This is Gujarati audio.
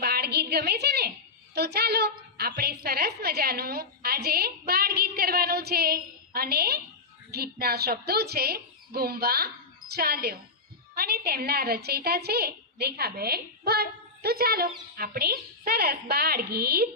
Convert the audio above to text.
બાળગીત ગમે છે ને? તો ચાલો આપણે સરસ મજાનું આજે બાળગીત કરવાનું છે અને ગીતના શબ્દો છે ગુમવા ચાલ્યો અને તેમના રચયિતા છે રેખાબેન ભટ્ટ. તો ચાલો આપણે સરસ બાળગીત